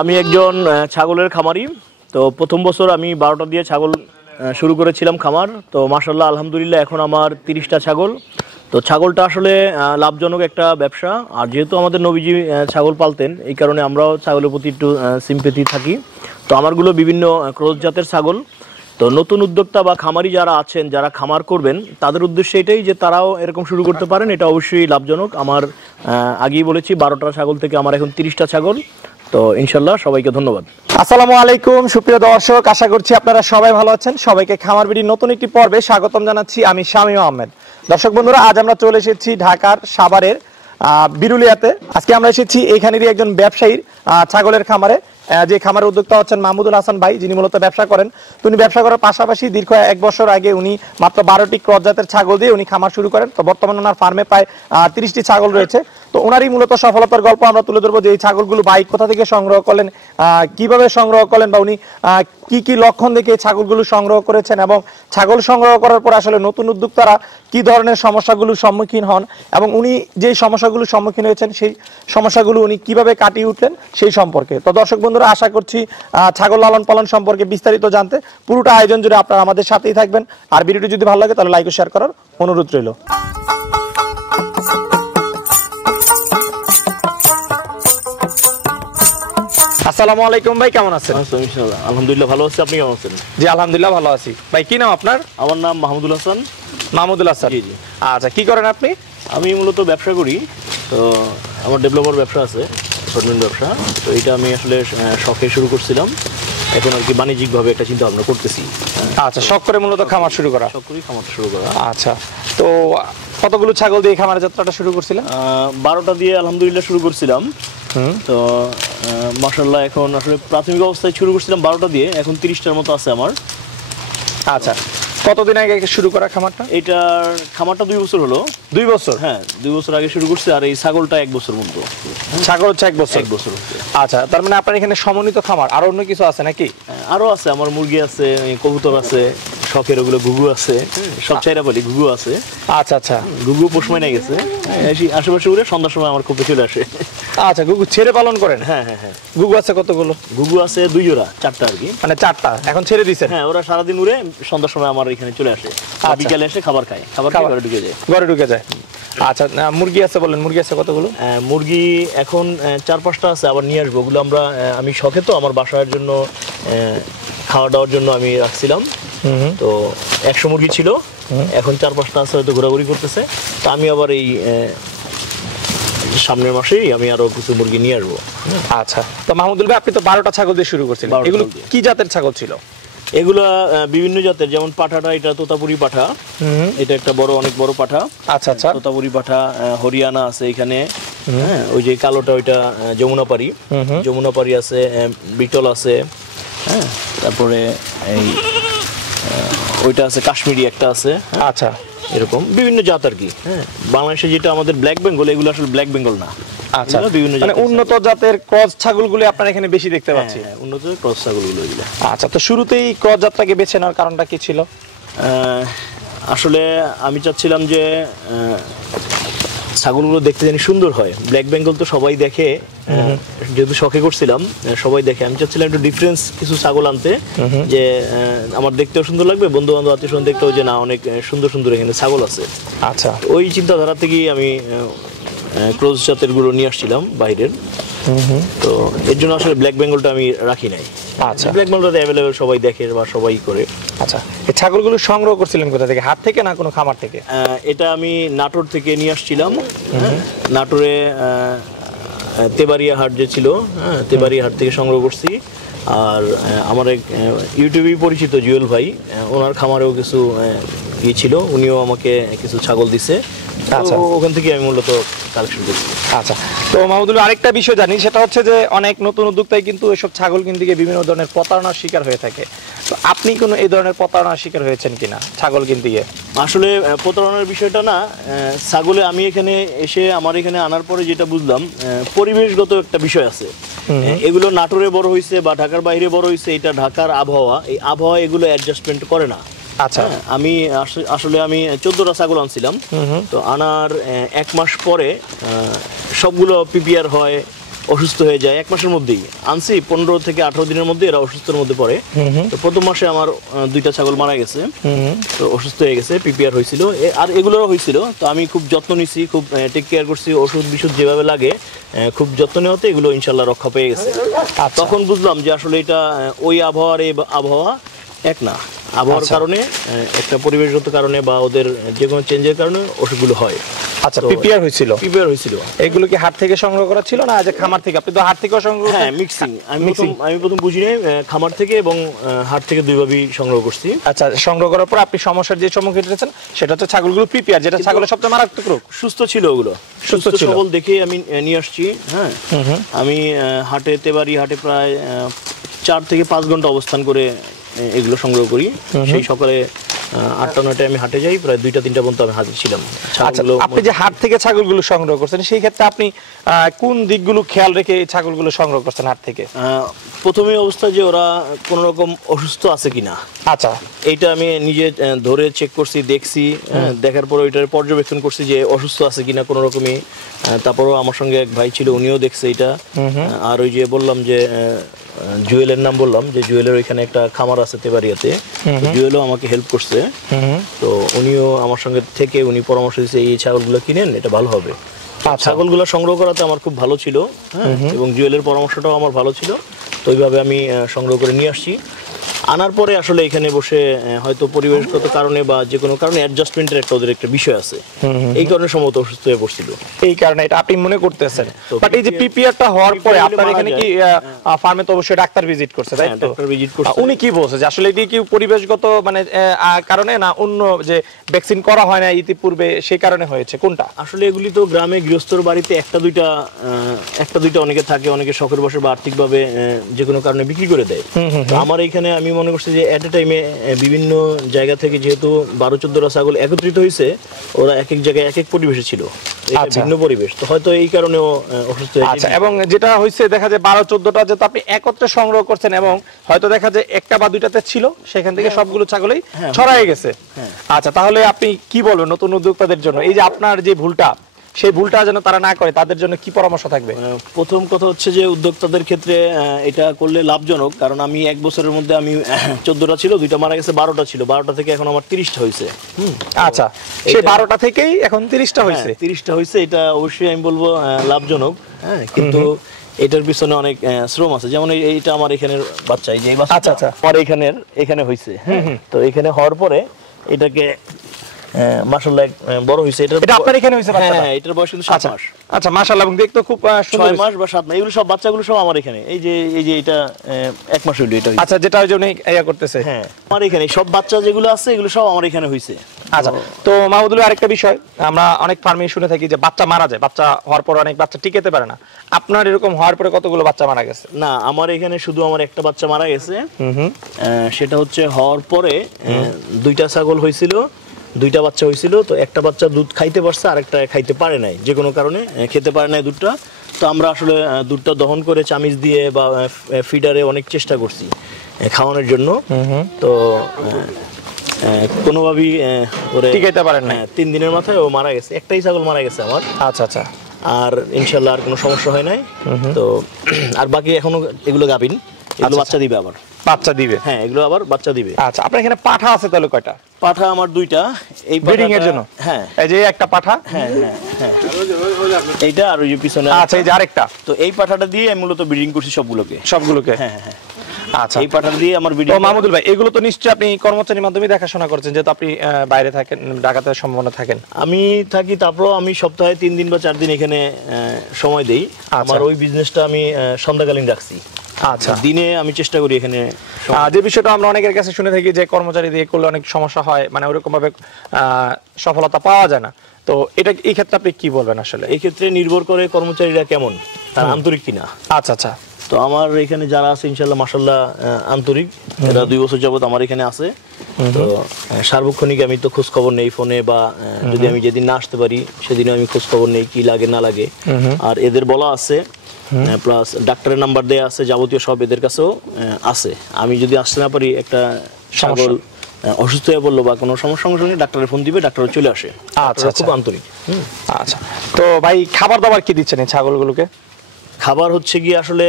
আমি একজন ছাগলের খামারি। তো প্রথম বছর আমি 12টা দিয়ে ছাগল শুরু করেছিলাম খামার। তো মাশাআল্লাহ আলহামদুলিল্লাহ এখন আমার 30টা ছাগল। তো ছাগলটা আসলে লাভজনক একটা ব্যবসা। আর যেহেতু আমাদের নবীজি ছাগল পালতেন, এই কারণে আমরাও ছাগলের প্রতি একটু সিম্পেথি থাকি। তো আমারগুলো বিভিন্ন ক্রস জাতের ছাগল। তো নতুন উদ্যোক্তা বা খামারি যারা আছেন, যারা খামার করবেন, তাদের উদ্দেশ্য এটাই যে তারাও এরকম শুরু করতে পারেন। এটা অবশ্যই লাভজনক। আমার আগেই বলেছি 12টা ছাগল থেকে আমার এখন 30টা ছাগল। তো ইনশাল্লাহ সবাইকে ধন্যবাদ। আসসালামু আলাইকুম সুপ্রিয় দর্শক, আশা করছি আপনারা সবাই ভালো আছেন। সবাইকে খামার বিডির নতুন একটি পর্বে স্বাগতম জানাচ্ছি। আমি শামীম আহমেদ। দর্শক বন্ধুরা, আজ আমরা চলে এসেছি ঢাকার সাভারের বিরুলিয়াতে। আজকে আমরা এসেছি এইখানেরই একজন ব্যবসায়ীর ছাগলের খামারে, যে খামারের উদ্যোক্তা হচ্ছেন মাহমুদুল হাসান ভাই, যিনি মূলত ব্যবসা করেন। উনি ব্যবসা করার পাশাপাশি দীর্ঘ 1 বছর আগে উনি মাত্র 12টি ক্রস জাতের ছাগল দিয়ে উনি খামার শুরু করেন। তো বর্তমানে ওনার ফার্মে প্রায় 30টি ছাগল রয়েছে। তো ওনারই মূলত সফলতার গল্প আমরা তুলে ধরবো, যে এই ছাগলগুলো ভাই কোথা থেকে সংগ্রহ করলেন, কিভাবে সংগ্রহ করলেন, বা উনি কি কি লক্ষণ দেখে এই ছাগলগুলো সংগ্রহ করেছেন, এবং ছাগল সংগ্রহ করার পর আসলে নতুন উদ্যোক্তারা কি ধরনের সমস্যাগুলোর সম্মুখীন হন, এবং উনি যে সমস্যাগুলোর সম্মুখীন হয়েছেন সেই সমস্যাগুলো উনি কিভাবে কাটিয়ে উঠলেন সেই সম্পর্কে। তো দর্শক বন্ধুরা, আশা করছি ছাগল লালন পালন সম্পর্কে বিস্তারিত জানতে পুরোটা আয়োজন জুড়ে আপনারা আমাদের সাথেই থাকবেন। আর ভিডিওটি যদি ভালো লাগে তাহলে লাইক ও শেয়ার করার অনুরোধ রইল। আসসালামু আলাইকুম ভাই, কেমন আছেন? আলহামদুলিল্লাহ ভালো আছি। আপনি কেমন আছেন? জি আলহামদুলিল্লাহ ভালো আছি। ভাই কি নাম আপনার? আমার নাম মাহমুদুল হাসান। মাহমুদুল হাসান, জি জি। আচ্ছা, কি করেন আপনি? আমি মূলত ব্যবসা করি। তো আমার ডেভেলপার ব্যবসা আছে, সরকারি ব্যবসা। তো এটা আমি আসলে শখে শুরু করছিলাম, এখন আর কি বাণিজ্যিকভাবে একটা চিন্তা ভাবনা করতেছি। আচ্ছা, শখ করে মূলত খামার শুরু করা? শখ করি খামার শুরু করা। আচ্ছা, তো কতগুলো ছাগল দিয়ে খামারের যাত্রাটা শুরু করছিলেন? 12টা দিয়ে আলহামদুলিল্লাহ শুরু করছিলাম। তো মাশাআল্লাহ এখন আসলে প্রাথমিক অবস্থায় শুরু করছিলাম 12টা দিয়ে, এখন 30টার মতো আছে আমার। আচ্ছা, কতদিন আগে শুরু করা খামারটা? এটার খামারটা 2 বছর হলো। 2 বছর? হ্যাঁ, 2 বছর আগে শুরু করছি। আর এই ছাগলটা 1 বছর মতো। ছাগল হচ্ছে 1 বছর? 1 বছর। আচ্ছা, তার মানে আপনার এখানে সমন্বিত খামার, আর অন্য কিছু আছে নাকি? আরো আছে, আমার মুরগি আছে, কবুতর আছে, শখের ওগুলো ঘুঘু আছে, সব চাইরা বলি ঘুঘু আছে। আচ্ছা আচ্ছা, ঘুঘু পোষমাই না গেছে, আশেপাশে ঘুরে সন্ধ্যার সময় আমার খুব চলে আসে। আচ্ছা, ঘুঘু ছেড়ে পালন করেন? হ্যাঁ হ্যাঁ হ্যাঁ। ঘুঘু আছে কতগুলো? ঘুঘু আছে 2 জোড়া, 4টা আর কি। মানে 4টা এখন ছেড়ে দিয়েছেন? হ্যাঁ, ওরা সারাদিন উড়ে সন্ধ্যার সময় আমার এখানে চলে আসে। বিকালে এসে খাবার খায়, খাবার খেয়ে ঘরে ঢুকে যায়। ঘরে ঢুকে যায়। আচ্ছা, মুরগি আছে বলেন, মুরগি আছে কতগুলো? মুরগি এখন 4-5টা আছে, আবার নিয়ে আসবো। ওগুলো আমি শখে, তো আমার বাসার জন্য খাওয়া দাওয়ার জন্য আমি রাখছিলাম। তো 100 মুরগি ছিল, এখন 4-5টা আছে, হয়তো ঘোরাঘুরি করতেছে। তো আমি আবার এই সামনের মাসেই আমি আরো কিছু মুরগি নিয়ে আসবো। আচ্ছা, তো মাহমুদুল ভাই, আপনি তো 12টা ছাগল দিয়ে শুরু করছিলেন, এগুলো কি জাতের ছাগল ছিল? এগুলা বিভিন্ন জাতের, যেমন পাঠাটা, এটা তোতাপুরি পাঠা, এটা একটা বড়, অনেক বড় পাঠা। আচ্ছা আচ্ছা, তোতাপুরি পাঠা। হরিয়ানা আছে এখানে, হ্যাঁ, ওই যে কালোটা ওইটা যমুনাপাড়ি, যমুনাপাড়ি আছে, বিটল আছে, হ্যাঁ, তারপরে এই ওইটা আছে, কাশ্মীরি একটা আছে। আচ্ছা, এরকম বিভিন্ন জাত আর কি। হ্যাঁ, বাংলাদেশে যেটা আমাদের ব্ল্যাক বেঙ্গল, এগুলো আসলে ব্ল্যাক বেঙ্গল না। আচ্ছা, বিভিন্ন মানে উন্নত জাতের ক্রস ছাগলগুলো আপনার এখানে বেশি দেখতে পাচ্ছি। হ্যাঁ, উন্নত ক্রস ছাগলগুলো এগুলো। আচ্ছা, তো শুরুতেই ক্রস জাতটাকে বেছে নেওয়ার কারণটা কি ছিল? আসলে আমি চাচ্ছিলাম যে ছাগলগুলো দেখতে জানি সুন্দর হয়। ব্ল্যাক বেঙ্গল তো সবাই দেখে, যেহেতু শখে করছিলাম, সবাই দেখে। আমি চাচ্ছিলাম একটু ডিফারেন্স কিছু ছাগল আনতে, যে আমার দেখতেও সুন্দর লাগবে, বন্ধু বান্ধব আত্মীয় স্বজন দেখতেও যে না অনেক সুন্দর সুন্দর এখানে ছাগল আছে। আচ্ছা, ওই চিন্তাধারা থেকেই আমি ক্রস জাতের গুলো নিয়ে আসছিলাম বাইরের। তো এর জন্য আসলে ব্ল্যাক বেঙ্গলটা আমি রাখি নাই। আচ্ছা, ব্ল্যাক বেঙ্গলটা অ্যাভেলেবেল, সবাই দেখে বা সবাই করে। আচ্ছা, এই ছাগলগুলো সংগ্রহ করছিলেন কোথা থেকে? হাট থেকে না কোনো খামার থেকে? এটা আমি নাটোর থেকে নিয়ে আসছিলাম। নাটোরে তেবাড়িয়া হাট যে ছিল, হ্যাঁ, তেবাড়িয়া হাট থেকে সংগ্রহ করছি। আর আমার এক ইউটিউবেই পরিচিত জুয়েল ভাই, ওনার খামারেও কিছু ইয়ে ছিল, উনিও আমাকে কিছু ছাগল দিছে। আচ্ছা, ওখান থেকে আমি মূলত কালেকশন করছি। আচ্ছা, তো মাহমুদুল, আরেকটা বিষয় জানি, সেটা হচ্ছে যে অনেক নতুন উদ্যোক্তাই কিন্তু এসব ছাগল কিনতে গিয়ে বিভিন্ন ধরনের প্রতারণার শিকার হয়ে থাকে। তো আপনি কোনো এই ধরনের প্রতারণার শিকার হয়েছেন কিনা ছাগল কিনতে গিয়ে? আসলে প্রতারণার বিষয়টা না, ছাগলে আমি এখানে এসে আমার এখানে আনার পরে যেটা বুঝলাম, পরিবেশগত একটা বিষয় আছে। এগুলো নাটোরে বড় হয়েছে বা ঢাকার বাইরে বড় হয়েছে, এটা ঢাকার আবহাওয়া, এই আবহাওয়া এগুলো অ্যাডজাস্টমেন্ট করে না। আচ্ছা, আমি আসলে 14টা ছাগল আনছিলাম। তো আনার 1 মাস পরে সবগুলো পিপিআর হয়, অসুস্থ হয়ে যায় 1 মাসের মধ্যেই। আনছি 15 থেকে 18 দিনের মধ্যে এরা অসুস্থের মধ্যে পড়ে। তো প্রথম মাসে আমার 2টা ছাগল মারা গেছে, তো অসুস্থ হয়ে গেছে, পিপিআর হয়েছিল, আর এগুলোরও হয়েছিল। তো আমি খুব যত্ন নিছি, খুব টেক কেয়ার করছি, ওষুধ বিশুদ্ধ যেভাবে লাগে খুব যত্ন নেওয়াতে এগুলো ইনশাল্লাহ রক্ষা পেয়ে গেছে। তখন বুঝলাম যে আসলে এটা ওই আবহাওয়ার এই আবহাওয়া এক না, আবহাওয়ার কারণে একটা পরিবেশগত কারণে বা ওদের যে কোনো চেঞ্জের কারণে অসুখগুলো হয়। আচ্ছা, পিপিআর হয়েছিল। এগুলো কি হাট থেকে সংগ্রহ করা ছিল না যে খামার থেকে? আপনি তো হাট থেকেও সংগ্রহ করেন। হ্যাঁ, মিক্সিং। আমি প্রথম বুঝি নাই, খামার থেকে এবং হাট থেকে দুইভাবেই সংগ্রহ করছি। আচ্ছা, সংগ্রহ করার পর আপনি সমস্যার যে সম্মুখীন হয়েছেন সেটা হচ্ছে ছাগলগুলো পিপিআর, যেটা ছাগলের সবচেয়ে মারাত্মক রোগ। সুস্থ ছিল, ওগুলো সুস্থ সবল দেখে আমি নিয়ে আসছি। হ্যাঁ, আমি হাটে তেবাড়ি হাটে প্রায় 4 থেকে 5 ঘন্টা অবস্থান করে এগুলো সংগ্রহ করি। সেই সকালে 8টা-9টায় আমি হাটে যাই, প্রায় 2টা-3টা পর্যন্ত আমি হাজির ছিলাম। আপনি যে হাট থেকে ছাগলগুলো সংগ্রহ করছেন সেই ক্ষেত্রে আপনি কোন দিকগুলো খেয়াল রেখে এই ছাগলগুলো সংগ্রহ করছেন হাট থেকে? প্রথমে অবস্থা যে ওরা কোন রকম অসুস্থ আছে কিনা, আচ্ছা, এইটা আমি নিজে ধরে চেক করছি, দেখছি। দেখার পর ওইটার পর্যবেক্ষণ করছি যে অসুস্থ আছে কিনা কোনো রকমই। তারপরও আমার সঙ্গে এক ভাই ছিল, উনিও দেখছে এটা। আর ওই যে বললাম যে জুয়েলের নাম বললাম, যে জুয়েলের ওইখানে একটা খামার আছে তেবাড়িয়াতে, জুয়েলও আমাকে হেল্প করছে। তো উনিও আমার সঙ্গে থেকে উনি পরামর্শ দিয়েছে এই ছাগলগুলো কিনেন, এটা ভালো হবে। ছাগলগুলো সংগ্রহ করাতে আমার খুব ভালো ছিল, হ্যাঁ, এবং জুয়েলের পরামর্শটাও আমার ভালো ছিল। তো ওইভাবে আমি সংগ্রহ করে নিয়ে আসছি। আনার পরে আসলে এখানে বসে হয়তো পরিবেশগত কারণে বা যে কোনো কারণে অ্যাডজাস্টমেন্টের একটা ওদের একটা বিষয় আছে, এই কারণে সম্ভবত অসুস্থ হয়ে পড়ছিল। এই কারণে এটা আপনি মনে করতেছেন। বাট এই যে পিপিআরটা হওয়ার পরে আপনার এখানে কি ফার্মে তো অবশ্যই ডাক্তার ভিজিট করছে, তাই তো? ডাক্তার ভিজিট করছে। উনি কি বলছে যে আসলে এটি কি পরিবেশগত মানে কারণে না অন্য যে ভ্যাকসিন করা হয় না ইতিপূর্বে সেই কারণে হয়েছে, কোনটা? আসলে এগুলি তো গ্রামে গৃহস্থর বাড়িতে একটা দুইটা অনেকে থাকে, অনেকে শখের বসে বা আর্থিকভাবে যে কোনো কারণে বিক্রি করে দেয়। আমার এখানে আমি মনে করছি যে এট এ টাইমে বিভিন্ন জায়গা থেকে যেহেতু 12-14টা ছাগল একত্রিত হয়েছে, ওরা এক এক জায়গায় এক এক পরিবেশে ছিল, ভিন্ন পরিবেশ, তো হয়তো এই কারণেও অসুস্থ হয়েছে। আচ্ছা, এবং যেটা হয়েছে দেখা যায় 12-14টা যেহেতু আপনি একত্রে সংগ্রহ করছেন এবং হয়তো দেখা যায় একটা বা দুইটাতে ছিল, সেখান থেকে সবগুলো ছাগলই ছড়াই গেছে। আচ্ছা, তাহলে আপনি কি বলবেন নতুন উদ্যোক্তাদের জন্য এই যে আপনার যে ভুলটা, সেই ভুলটা যেন তারা না করে, তাদের জন্য কি পরামর্শ থাকবে? প্রথম কথা হচ্ছে যে উদ্যোক্তাদের ক্ষেত্রে এটা করলে লাভজনক, কারণ আমি 1 বছরের মধ্যে আমি 14টা ছিল, 2টা মারা গেছে, 12টা ছিল, 12টা থেকে এখন আমার 30টা হয়েছে। আচ্ছা, সেই 12টা থেকেই এখন 30টা হয়েছে। 30টা হয়েছে, এটা অবশ্যই আমি বলবো লাভজনক। হ্যাঁ, কিন্তু এটার পিছনে অনেক শ্রম আছে। যেমন এইটা আমার এখানের বাচ্চা, এই যে এই বাচ্চা, আচ্ছা, আমার এখানে হয়েছে। তো এখানে হওয়ার পরে এটাকে মাশাআল্লাহ বড় হইছে। এটা আপনার এখানে হইছে বাচ্চা? হ্যাঁ, এটার বয়স কিন্তু 7 মাস। আচ্ছা, মাশাআল্লাহ, এবং দেখতে খুব সুন্দর। 6 মাস বা 7 মাস, এগুলো সব বাচ্চাগুলো সব আমার এখানে। এই যে এটা 1 মাস হইলো এটা। আচ্ছা, যেটা ওই জন্য ইয়া করতেছে। হ্যাঁ, আমার এখানে সব বাচ্চা যেগুলো আছে এগুলো সব আমার এখানে হইছে। আচ্ছা, তো মাহমুদুল ভাই, আরেকটা বিষয় আমরা অনেক ফার্মে শুনে থাকি যে বাচ্চা মারা যায়, বাচ্চা হওয়ার পর অনেক বাচ্চা টিকেতে পারে না। আপনার এরকম হওয়ার পরে কতগুলো বাচ্চা মারা গেছে? না, আমার এখানে শুধু আমার একটা বাচ্চা মারা গেছে। সেটা হচ্ছে হওয়ার পরে 2টা ছাগল হয়েছিল, 2টা বাচ্চা হয়েছিল। তো একটা বাচ্চা দুধ খাইতে পারছে, আরেকটা খাইতে পারে নাই, যে কোনো কারণে খেতে পারে নাই দুধটা। তো আমরা আসলে দুধটা দহন করে চামিচ দিয়ে বা ফিডারে অনেক চেষ্টা করছি খাওয়ানোর জন্য। তো কোনোভাবেই ওরে টিকাইতে পারেন না। 3 দিনের মাথায় ও মারা গেছে। একটাই ছাগল মারা গেছে আমার। আচ্ছা আচ্ছা, আর ইনশাল্লাহ আর কোনো সমস্যা হয় নাই। তো আর বাকি এখনো এগুলো গাভিন, এগুলো বাচ্চা দিবে, আবার বাচ্চা দিবে। হ্যাঁ, এগুলো আবার বাচ্চা দিবে। আচ্ছা, আপনার এখানে পাঠা আছে তাহলে কয়টা? পাঠা আমার 2টা, এই ব্রিডিং এর জন্য। হ্যাঁ, এই যে একটা পাঠা। হ্যাঁ হ্যাঁ হ্যাঁ, এইটা আর ওই যে পিছনে। আচ্ছা, এই যে আরেকটা। তো এই পাঠাটা দিয়ে আমি মূলত ব্রিডিং করছি সবগুলোকে। হ্যাঁ হ্যাঁ। আচ্ছা, এই পাঠাটা দিয়ে আমার ব্রিডিং। তো মাহমুদুল ভাই, এগুলো তো নিশ্চয়ই আপনি কর্মচারীর মাধ্যমে দেখাশোনা করছেন, যেহেতু আপনি বাইরে থাকেন, ঢাকাতে সম্ভাবনা থাকেন। আমি থাকি, তারপরও আমি সপ্তাহে 3 দিন বা 4 দিন এখানে সময় দেই। আমার ওই বিজনেসটা আমি সন্ধ্যাকালীন রাখছি। আচ্ছা, দিনে আমি চেষ্টা করি এখানে। যে বিষয়টা আমরা অনেকের কাছে শুনে থাকি যে কর্মচারী দিয়ে করলে অনেক সমস্যা হয়, মানে ওরকম ভাবে সফলতা পাওয়া যায় না। তো এটা এই ক্ষেত্রে আপনি কি বলবেন? আসলে এই ক্ষেত্রে নির্ভর করে কর্মচারীরা কেমন, তার আন্তরিক কিনা। আচ্ছা আচ্ছা, তো আমার এখানে যারা আছে ইনশাআল্লাহ মাশাআল্লাহ আন্তরিক, এরা 2 বছর যাবত আমার এখানে আছে। তো সার্বক্ষণিক আমি তো খোঁজ খবর নেই ফোনে, বা যদি আমি যেদিন না আসতে পারি সেদিনও আমি খোঁজ খবর নেই কি লাগে না লাগে। আর এদের বলা আছে, প্লাস ডাক্তারের নাম্বার দেয়া আছে, যাবতীয় সব এদের কাছেও আছে। আমি যদি আসতে না পারি, একটা ছাগল অসুস্থ হয়ে পড়লো বা কোনো সমস্যার সঙ্গে ডাক্তারের ফোন দিবে, ডাক্তার চলে আসে। আচ্ছা, খুব আন্তরিক। আচ্ছা, তো ভাই খাবার দাবার কি দিচ্ছেন এই ছাগলগুলোকে? খাবার হচ্ছে কি আসলে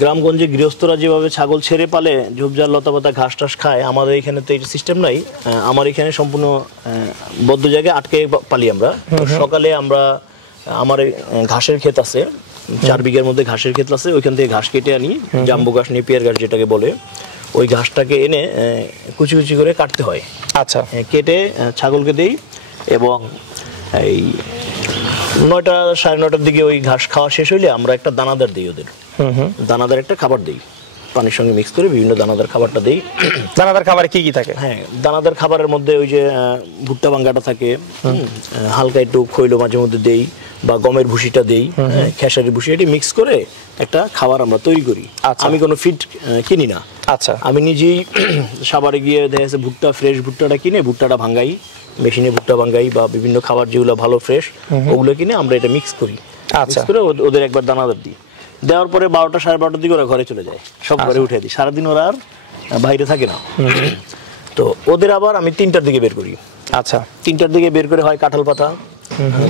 গ্রামগঞ্জে গৃহস্থরা যেভাবে ছাগল ছেড়ে পালে ঝোপঝাড় লতাপাতা ঘাস টাস খায়, আমাদের এখানে তো এই সিস্টেম নাই। আমার এখানে সম্পূর্ণ বদ্ধ জায়গায় আটকে পালি আমরা। সকালে আমরা আমার ঘাসের ক্ষেত আছে, 4 বিঘার মধ্যে ঘাসের ক্ষেত আছে, ওইখান থেকে ঘাস কেটে আনি, জাম্বু ঘাস নেপিয়ার ঘাস যেটাকে বলে, ওই ঘাসটাকে এনে কুচি কুচি করে কাটতে হয়। আচ্ছা, কেটে ছাগলকে দেই এবং এই 9টা 9:30টার দিকে ওই ঘাস খাওয়া শেষ হইলে আমরা একটা দানাদার দিই ওদের। দানাদার একটা খাবার দিই, পানির সঙ্গে মিক্স করে বিভিন্ন দানাদার খাবারটা দিই। দানাদার খাবারে কি কি থাকে? হ্যাঁ, দানাদার খাবারের মধ্যে ওই যে ভুট্টা ভাঙ্গাটা থাকে, হালকা একটু খৈলো মাঝে মধ্যে দেই, বা গমের ভুসিটা দেই, খেসারির ভুসি, এটি মিক্স করে একটা খাবার আমরা তৈরি করি। আমি কোনো ফিড কিনি না। আচ্ছা, আমি নিজেই সাভারে গিয়ে দেখা যাচ্ছে ভুট্টা, ফ্রেশ ভুট্টাটা কিনে ভুট্টাটা ভাঙ্গাই, মেশিনে ভুট্টা ভাঙ্গাই, বা বিভিন্ন খাবার যেগুলো ভালো ফ্রেশ ওগুলো কিনে আমরা এটা মিক্স করি। আচ্ছা, করে ওদের একবার দানাদার দিই, দেওয়ার পরে 12টা 12:30টার দিকে ওরা ঘরে চলে যায়, সব ঘরে উঠে দিই, সারাদিন ওরা আর বাইরে থাকে না। তো ওদের আবার আমি 3টার দিকে বের করি। আচ্ছা, 3টার দিকে বের করে হয় কাঁঠাল পাতা,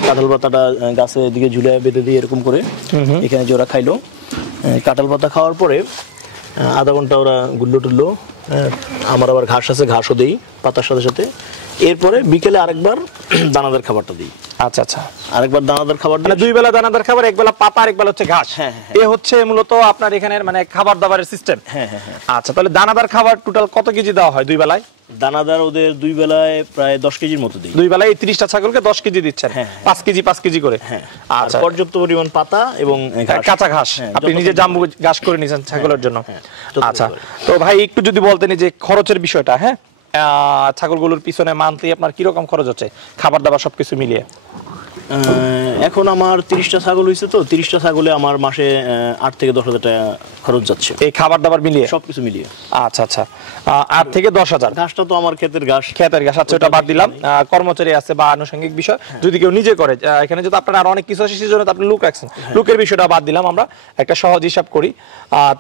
কাঁঠাল পাতাটা গাছের দিকে ঝুলে বেঁধে দিয়ে এরকম করে এখানে যে ওরা খাইলো, কাঁঠাল পাতা খাওয়ার পরে আধা ঘন্টা ওরা গুল্লো টুল্লো, আমার আবার ঘাস আছে, ঘাসও দিই পাতার সাথে সাথে। এরপরে বিকেলে আরেকবার দানাদার খাবারটা দিই। আচ্ছা, আচ্ছা, আরেকবার দানাদার খাবার দিই, 2 বেলা দানাদার খাবার, 1 বেলা পাতা আর 1 বেলা হচ্ছে ঘাস। এ হচ্ছে মূলত আপনার এখানের মানে খাবার দাবারের সিস্টেম। আচ্ছা, তাহলে দানাদার খাবার টোটাল কত কেজি দেওয়া হয় 2 বেলায়? দানাদার ওদের 2 বেলায় প্রায় 10 কেজির মতো দিই। 2 বেলায় এই 30টা ছাগলকে 10 কেজি দিচ্ছেন, 5 কেজি করে। আচ্ছা, পর্যাপ্ত পরিমাণ পাতা এবং কাঁচা ঘাস আপনি নিজে জাম্বু ঘাস করে নিয়েছেন ছাগলের জন্য। আচ্ছা, তো ভাই একটু যদি বলতেন যে খরচের বিষয়টা, হ্যাঁ, ছাগলগুলোর পিছনে মান্থলি আপনার কিরকম খরচ হচ্ছে খাবার দাবার সবকিছু মিলিয়ে? এখন আমার 30টা ছাগল হয়েছে, তো 30টা ছাগলে আমার মাসে 8 থেকে 10 হাজার টাকা খরচ যাচ্ছে, এই খাবার দাবার মিলিয়ে, সবকিছু মিলিয়ে। আচ্ছা, আচ্ছা, 8 থেকে 10 হাজার। ঘাসটা তো আমার ক্ষেতের ঘাস। আচ্ছা, ওটা বাদ দিলাম। কর্মচারী আছে বা আনুষঙ্গিক বিষয় যদি কেউ নিজে করে, এখানে যদি আপনার আরো অনেক কিছু আছে সেজন্য আপনি লোক রাখছেন, লোকের বিষয়টা বাদ দিলাম, আমরা একটা সহজ হিসাব করি।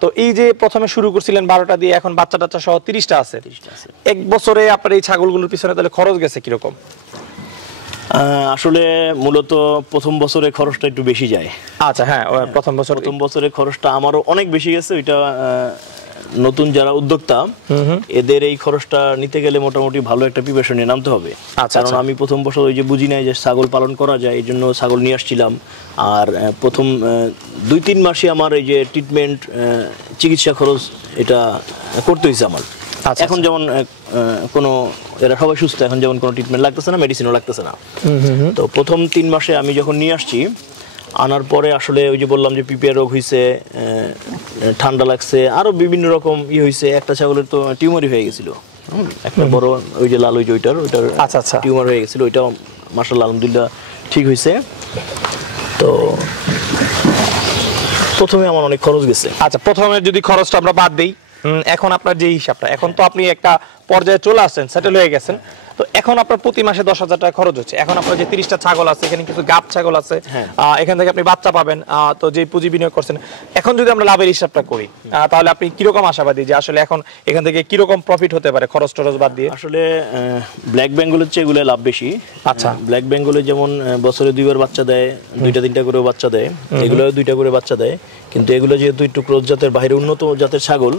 তো এই যে প্রথমে শুরু করছিলেন 12টা দিয়ে, এখন বাচ্চা টাচ্চা সহ 30টা আছে, 1 বছরে আপনার এই ছাগলগুলোর পিছনে তাহলে খরচ গেছে কিরকম? আসলে মূলত প্রথম বছরে খরচটা একটু বেশি যায়। আচ্ছা, হ্যাঁ, প্রথম বছরে খরচটা আমারও অনেক বেশি গেছে। ওইটা নতুন যারা উদ্যোক্তা এদের এই খরচটা নিতে গেলে মোটামুটি ভালো একটা প্রিপারেশন নিয়ে নামতে হবে। কারণ আমি প্রথম বছর ওই যে বুঝি নাই যে ছাগল পালন করা যায়, এই জন্য ছাগল নিয়ে আসছিলাম। আর প্রথম 2-3 মাসে আমার এই যে ট্রিটমেন্ট, চিকিৎসা খরচ এটা করতে হয়েছে আমার। এখন যেমন কোনো এরা সবাই সুস্থ, এখন যেমন কোনো ট্রিটমেন্ট লাগতেছে না, মেডিসিনও লাগতেছে না। তো প্রথম 3 মাসে আমি যখন নিয়ে আসছি, আনার পরে আসলে ওই যে বললাম যে পিপিআর রোগ হয়েছে, ঠান্ডা লাগছে, আরো বিভিন্ন রকম হয়েছে। একটা ছাগলের তো টিউমারই হয়ে গেছিল, একটা বড় ওই যে লাল, ওই যে ওইটার আচ্ছা, আচ্ছা, টিউমার হয়ে গেছিল। ওইটাও মাশাআল্লাহ আলহামদুলিল্লাহ ঠিক হয়েছে। তো প্রথমে আমার অনেক খরচ গেছে। আচ্ছা, প্রথমে যদি খরচটা আমরা বাদ দিই, এখন আপনার যে হিসাবটা, এখন তো আপনি একটা পর্যায়ে চলে আসছেন, সেটেল হয়ে গেছেন, তো এখন আপনার প্রতি মাসে 10,000 টাকা খরচ হচ্ছে। এখন আপনার যে 30টা ছাগল আছে, এখানে কিছু গাব ছাগল আছে, এখান থেকে আপনি বাচ্চা পাবেন, তো যে পুঁজি বিনিয়োগ করছেন, এখন যদি আমরা লাভের হিসাবটা করি, তাহলে আপনি কিরকম আশাবাদী যে আসলে এখন এখান থেকে কিরকম প্রফিট হতে পারে খরচ টরচ বাদ দিয়ে? আসলে ব্ল্যাক বেঙ্গলের চেয়ে এগুলো লাভ বেশি। আচ্ছা, ব্ল্যাক বেঙ্গলে যেমন বছরে 2বার বাচ্চা দেয়, 2টা-3টা করে বাচ্চা দেয়, এগুলো 2টা করে বাচ্চা দেয়। কিন্তু এগুলো যেহেতু একটু ক্রস জাতের বাইরে উন্নত জাতের ছাগল,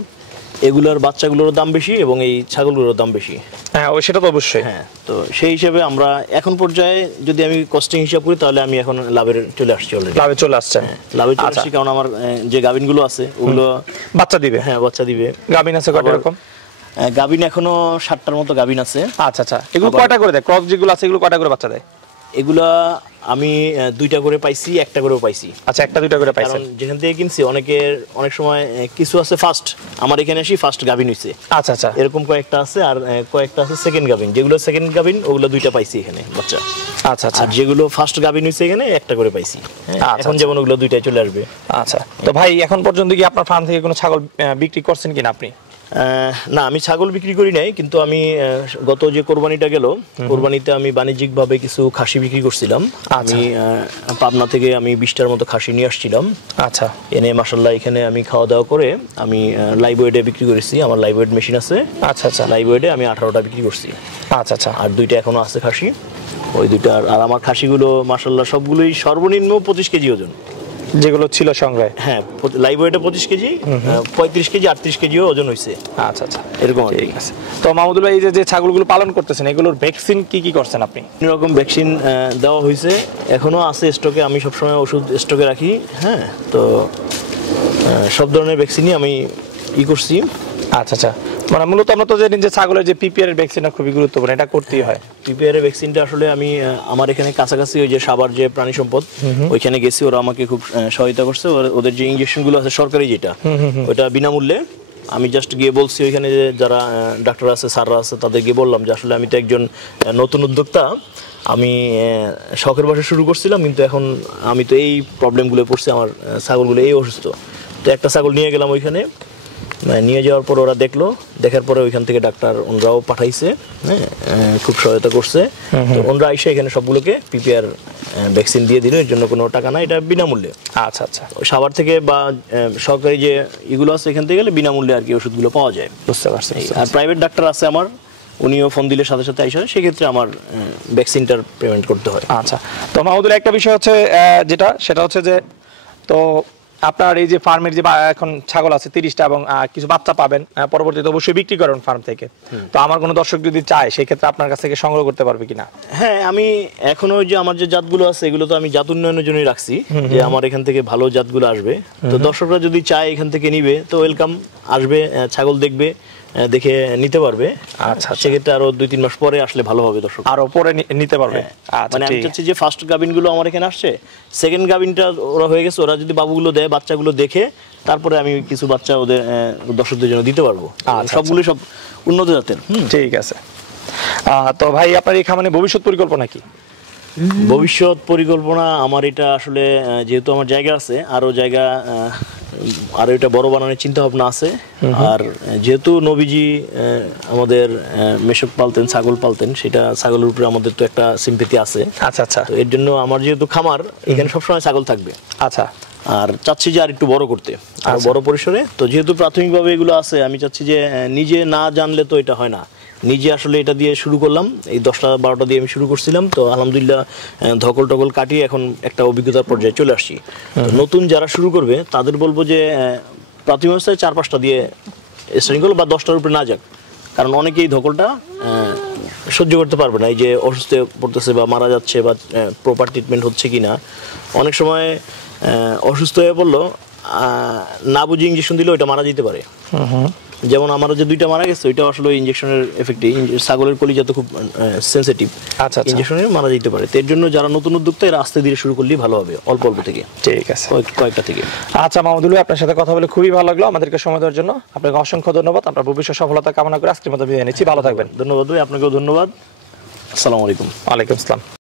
এগুলোর বাচ্চাগুলোর দাম বেশি এবং এই ছাগলগুলোর দাম বেশি। হ্যাঁ, সেটা তো অবশ্যই। হ্যাঁ, তো সেই হিসেবে আমরা এখন পর্যায়ে যদি আমি কস্টিং হিসাব করি, তাহলে আমি এখন লাভের চলে আসছি, অলরেডি লাভে চলে আসছে। লাভে চলে আসছি, কারণ আমার যে গাভিনগুলো আছে ওগুলো বাচ্চা দিবে। হ্যাঁ, বাচ্চা দিবে। গাভিন আছে কয়টা এরকম? গাভিন এখনো 7টার মতো গাভিন আছে। আচ্ছা, আচ্ছা, এগুলো কয়টা করে দেয়? ক্রস যেগুলো আছে এগুলো কয়টা করে বাচ্চা দেয়? এগুলা আমি 2টা করে পাইছি, 1টা করেও পাইছি। আচ্ছা, 1টা-2টা করে পাইছেন। কারণ যেখান থেকে কিনছি অনেক সময় কিছু আছে ফার্স্ট, আমার এখানে এসে ফার্স্ট গাভিন হইছে। আচ্ছা, আচ্ছা, এরকম কয়েকটা আছে, আর কয়েকটা আছে সেকেন্ড গাভিন। যেগুলো সেকেন্ড গাভিন ওগুলো 2টা পাইছি এখানে বাচ্চা। আচ্ছা, আচ্ছা, আর যেগুলো ফার্স্ট গাভিন হইছে এখানে 1টা করে পাইছি। এখন যেমন ওগুলো 2টাই চলে আসবে। আচ্ছা, তো ভাই এখন পর্যন্ত কি আপনার ফার্ম থেকে কোনো ছাগল বিক্রি করছেন কিনা আপনি? না, আমি ছাগল বিক্রি করি নাই, কিন্তু আমি গত যে কোরবানিটা গেল, কোরবানিতে আমি বাণিজ্যিকভাবে কিছু খাসি বিক্রি করছিলাম। আমি পাবনা থেকে আমি 20টার মতো খাসি নিয়ে আসছিলাম। আচ্ছা, এনে মাশাআল্লাহ এখানে আমি খাওয়া দাওয়া করে আমি লাইভ ওয়েটে বিক্রি করেছি। আমার লাইভ ওয়েট মেশিন আছে। আচ্ছা, আচ্ছা, লাইভ ওয়েটে আমি 18টা বিক্রি করছি। আচ্ছা, আচ্ছা, আর 2টা এখনো আছে খাসি, ওই 2টা। আর আমার খাসিগুলো মাশাআল্লাহ সবগুলোই সর্বনিম্ন 25 কেজি ওজন। যেগুলো ছিল সংগ্রহে? হ্যাঁ, লাইভ ওয়েটে 25 কেজি, 35 কেজি, 38 কেজিও ওজন হয়েছে। আচ্ছা আচ্ছা, এরকম ঠিক আছে। তো মাহমুদুল ভাই, এই যে ছাগলগুলো পালন করতেছেন, এগুলোর ভ্যাকসিন কি কি করছেন আপনি? এরকম ভ্যাকসিন দেওয়া হয়েছে, এখনো আছে স্টকে। আমি সবসময় ওষুধ স্টকে রাখি। হ্যাঁ, তো সব ধরনের ভ্যাকসিনই আমি করছি। আচ্ছা আচ্ছা, মানে মূলত আমরা তো জানি যে ছাগলের যে পিপিআর এর ভ্যাকসিনটা খুবই গুরুত্বপূর্ণ, এটা করতেই হয়। পিপিআর এর ভ্যাকসিনটা আসলে আমি আমার এখানে কাছাকাছি ওই যে সাভার যে প্রাণী সম্পদ, ওইখানে গেছি, ওরা আমাকে খুব সহায়তা করছে। ওদের যে ইনজেকশনগুলো আছে সরকারি, যেটা ওইটা বিনামূল্যে। আমি জাস্ট গিয়ে বলছি ওইখানে যে যারা ডাক্তার আছে, স্যাররা আছে, তাদের গিয়ে বললাম যে আসলে আমি তো একজন নতুন উদ্যোক্তা, আমি শখের বসে শুরু করছিলাম, কিন্তু এখন আমি তো এই প্রবলেমগুলো পড়ছি, আমার ছাগলগুলো এই অসুস্থ। তো একটা ছাগল নিয়ে গেলাম ওইখানে, নিয়ে যাওয়ার পর ওরা দেখলো, দেখার পরে ওইখান থেকে ডাক্তার ওনরাও পাঠাইছে, হ্যাঁ, খুব সহায়তা করছে। তো ওনরা এসে এখানে সবগুলোকে পিপিআর ভ্যাকসিন দিয়ে দিল, এর জন্য কোনো টাকা না, এটা বিনামূল্যে। আচ্ছা আচ্ছা, সাভার থেকে বা সরকারি যে এগুলো আছে এখান থেকে গেলে বিনামূল্যে আর কি ওষুধগুলো পাওয়া যায়। বুঝতে পারছি। আর প্রাইভেট ডাক্তার আছে আমার, উনিও ফোন দিলে সাথে সাথে আইসা, সেক্ষেত্রে আমার ভ্যাকসিনটার পেমেন্ট করতে হয়। আচ্ছা, তো মাহমুদুল একটা বিষয় হচ্ছে সেটা হচ্ছে যে, তো আপনার এই যে ফার্মের যে এখন ছাগল আছে 30টা এবং কিছু বাচ্চা পাবেন, পরবর্তীতে অবশ্যই বিক্রি করেন ফার্ম থেকে। তো আমার কোনো দর্শক যদি চায়, সেই ক্ষেত্রে আপনার কাছ থেকে সংগ্রহ করতে পারবে কিনা? হ্যাঁ, আমি এখনো যে আমার যে জাতগুলো আছে এগুলো তো আমি জাত উন্নয়নের জন্যই রাখছি, যে আমার এখান থেকে ভালো জাতগুলো আসবে। তো দর্শকরা যদি চায় এখান থেকে নিবে, তো ওয়েলকাম, আসবে, ছাগল দেখবে, দেখে নিতে পারবে। আচ্ছা, সেক্ষেত্রে আরো 2-3 মাস পরে আসলে ভালো হবে দর্শক, আরো পরে নিতে পারবে। মানে আমি চাচ্ছি যে ফার্স্ট গাবিনগুলো আমার এখানে আসছে, সেকেন্ড গাবিনটা ওরা হয়ে গেছে, ওরা যদি বাবুগুলো দেয়, বাচ্চাগুলো দেখে তারপরে আমি কিছু বাচ্চা ওদের দর্শকদের জন্য দিতে পারবো। সবগুলো সব উন্নত জাতের। ঠিক আছে। তো ভাই, আপনার এই খামারে ভবিষ্যৎ পরিকল্পনা কি? ভবিষ্যৎ পরিকল্পনা আমার এটা আসলে, যেহেতু আমার জায়গা আছে, আরো জায়গা আরো এটা বড় বানানোর চিন্তা ভাবনা আছে। আর যেহেতু নবীজি আমাদের মেষক পালতেন, ছাগল পালতেন, সেটা ছাগলের উপরে আমাদের তো একটা সিম্পেথি আছে। আচ্ছা আচ্ছা, তো এর জন্য আমার যেহেতু খামার, এখানে সবসময় ছাগল থাকবে। আচ্ছা, আর চাচ্ছি যে আর একটু বড় করতে, আর বড় পরিসরে। তো যেহেতু প্রাথমিকভাবে এগুলো আছে, আমি চাচ্ছি যে নিজে না জানলে তো এটা হয় না, নিজে আসলে এটা দিয়ে শুরু করলাম। এই 10টা-12টা দিয়ে আমি শুরু করছিলাম, তো আলহামদুলিল্লাহ ধকল টকল কাটিয়ে এখন একটা অভিজ্ঞতার পর্যায়ে চলে আসছি। নতুন যারা শুরু করবে তাদের বলবো যে প্রাথমিক অবস্থায় 4-5টা দিয়ে স্টার্টিং করলো, বা 10টার উপরে না যাক, কারণ অনেকেই ধকলটা সহ্য করতে পারবে না, এই যে অসুস্থ পড়তেছে বা মারা যাচ্ছে, বা প্রপার ট্রিটমেন্ট হচ্ছে কি না। অনেক সময় অসুস্থ হয়ে পড়লো, না বুঝে ইঞ্জেকশন দিলে ওইটা মারা যেতে পারে। যেমন আমার যে 2টা মারা গেছে, ওইটা আসলে ইঞ্জেকশনের এফেক্টে, ছাগলের কলিজা তো খুব সেনসিটিভ, ইঞ্জেকশনে মারা যেতে পারে। এর জন্য যারা নতুন উদ্যোক্তা, এরা আস্তে ধীরে শুরু করলেই ভালো হবে, অল্প অল্প থেকে। ঠিক আছে, কয়েকটা থেকে। আচ্ছা মাহমুদুল ভাই, আপনার সাথে কথা বলে খুবই ভালো লাগলো। আমাদেরকে সময় দেওয়ার জন্য আপনাকে অসংখ্য ধন্যবাদ। আপনার ভবিষ্যৎ সফলতা কামনা করে আজকের মতো বিদায় নিচ্ছি। ভালো থাকবেন। ধন্যবাদ ভাই, আপনাকেও ধন্যবাদ। আসসালামু আলাইকুম। ওয়ালাইকুম আসসালাম।